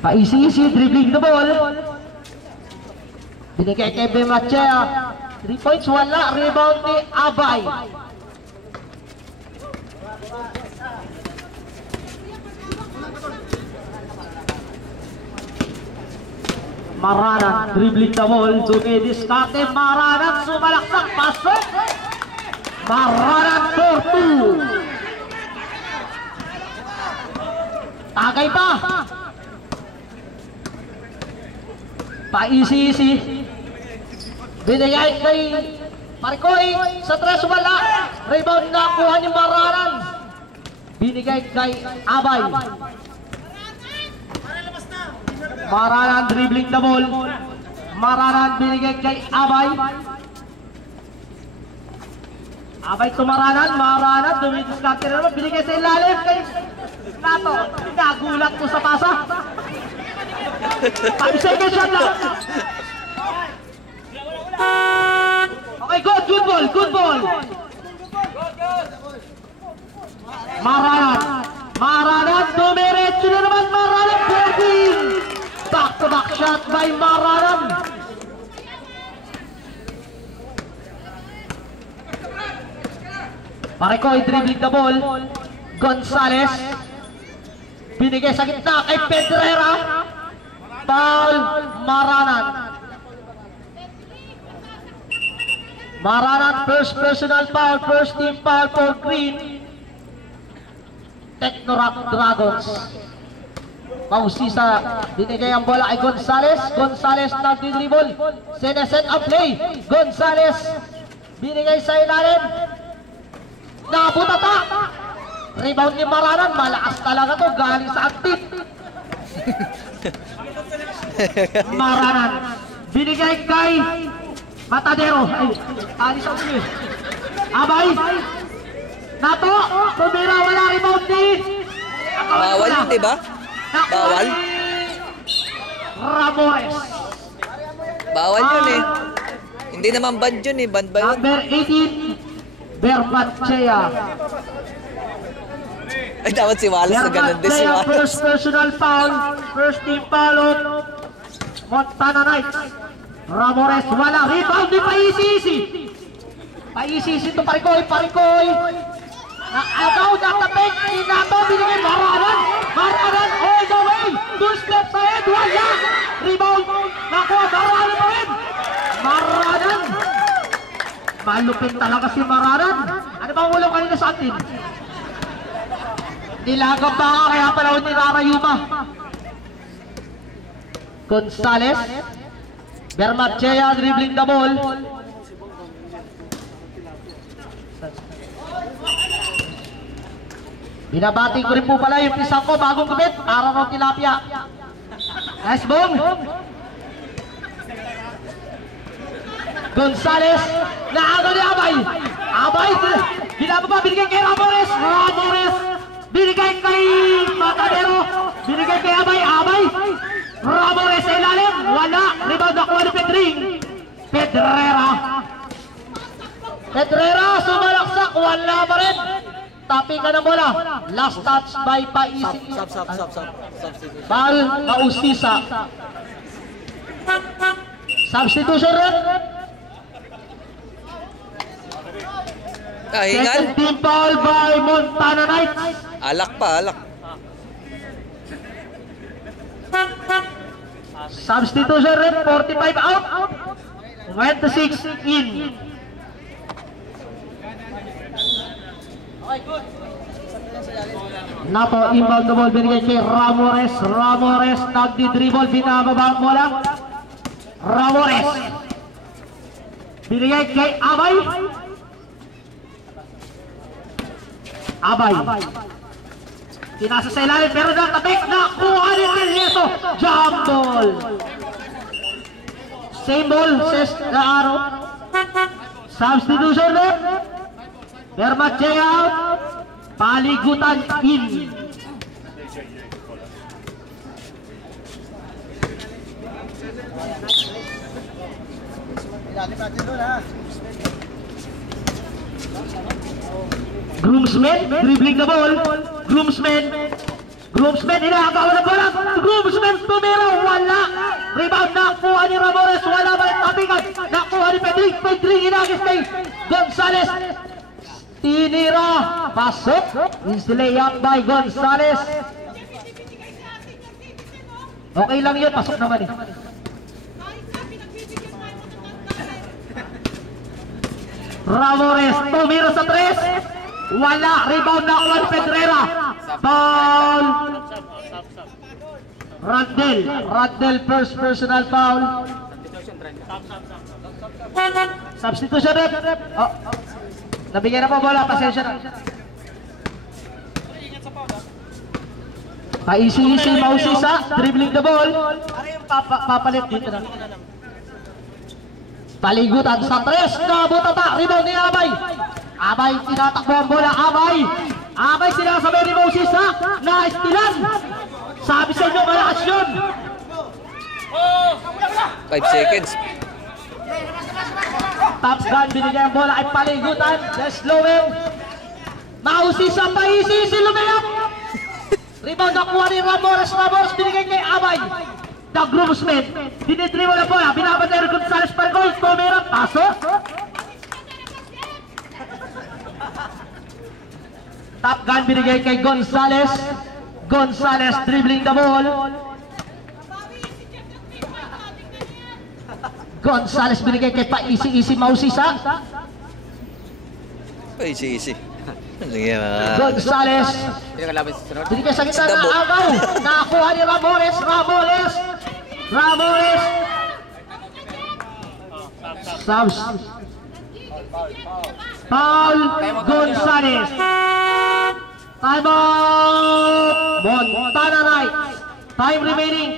Paisi-isi, dribbling the ball. Binigay kay Bemachea. 3 points, wala. Rebound ni Abay. Maranan, dribbling the ball. Dumidiskarte, Maranan, sumalaksak, pasok. Maranan for 2. Tagay pa. Paisi-isi. Binigay kay Parikoy. Sa 3 wala. Rebound na kuha ni Maranan. Binigay kay Abay. Maranan dribbling the ball. Maranan binigay kay Abay. Abay to Maranan. Maranan dumidiskarte na naman. Binigay sa ilalim kay Nato. Nagulat ko sa pasa. Second shot lang. Okay, good ball, good ball. Maranan, dumiretso na naman Maranan, 14. Back-to-back shot by Maranan. Parikoy dribbling the ball. Gonzales. Binigay sa gitna kay Pedrera. Foul, Maranan. Maranan, first personal foul, first team foul for Green. Technorack Dragons. Pausisa, binigay ang bola kay Gonzales. Gonzales nagdi-dribble. Sineset up play. Gonzales, binigay sa ilalim. Nabutata. Rebound ni Maranan, malakas talaga to, galing sa active. Maranan, binigay kay Matadero. Ay, sa ulo. Abay. Nato, tumira, wala rebound ni. Bawal yun, diba? Bawal? Ramores. Bawal yun eh. Hindi naman band yun eh. Band ba yun? Number 18, Bermachea. Ay, dapat si Wallace na ganun din si Wallace. First personal foul, first team foul on Montana Knights. Ramores, wala. Rebound ni Paisi-isi. Paisi-isi to Parikoy. Nakagaw na tapik. Inato, binigay Maranan. Maranan all the way. 2 steps ahead. Wala. Rebound. Nakuha. Maranan pa rin. Maranan. Malupin talaga si Maranan. Ano bang ulam kanina sa atin? Nilagap ba ka kaya panahon ni Rarayuma? Gonzales. Bermachea dribbling the ball. Binabati ko rin po pala yung pisang ko, bagong gumit, para raw tilapia. Nice bong. Gonzales, naagaw ni Abay. Abay, binababa, binigay kay Ramores. Ramores, binigay kay Matadero. Binigay kay Abay. Abay. Ramores sa ilalim. Wala. Rebound nakuha ni Pedring. Pedrera, sumalaksak. Wala pa rin. Tapi ka ng bola. Last touch by Paisi. Bal, Pausisa. Substitution rin. Hingal? Second team foul by Montana Knights. Alak pa, alak. Substitution rin. 45 out. 26 in. Nato, inbound the ball, binigay kay Ramores. Ramores, nagdi-dribble, binababa ang bola. Ramores. Binigay kay Abay. Abay. Tinasa sa ilalim, pero natabik, nakuha ni Terneso. Jump ball. Same ball, says the arrow. Substitution rin. Bermachea out. Paligutan in. Groomsman dribbling the ball. Groomsman Groomsmen, hinahagawa na bola. Groomsmen, tumira, wala. Rebound, nakuha ni Ramores, wala ba yung tapingan. Nakuha ni Pedring, Pedring, hinagis kay Gonzales. Tinira, pasok. Easy layup by Gonzales. Okay lang yun, pasok naman eh. Ramores, tumira sa 3. Wala, rebound na Juan Pedrera. Foul. Randel, first personal foul. Substitution rep. Oh. Nabigyan na po bola, pasensya na. Paisi-isi, mausisa, dribbling the ball. Ano yung papalit dito na? Paligutan sa 3, nabutata, rebound ni Abay. Abay, tinatakbo ang bola, Abay sinasabay ni Moses ha, na-istilan. Sabi sa inyo, malakas yun. 5 seconds. Top gun, binigyan ang bola ay paligutan. Just lowing. Mausisa, paisisi, lumayap. Rebound nakuha ni Ramores, binigay kay Abay. The groomsmen, dinitribo na bola, binabatay rin Gonzales para goal, tumira, paso. Top gun binigay kay Gonzales. Gonzales dribbling the ball. Gonzales binigay kay Paisi-isi, Mausisa. Easy. Gonzales binigay sa gitna na agaw. Nakakuha ni Ramores. Subs. Foul Gonzales. Time out. Montana Knights. Time remaining.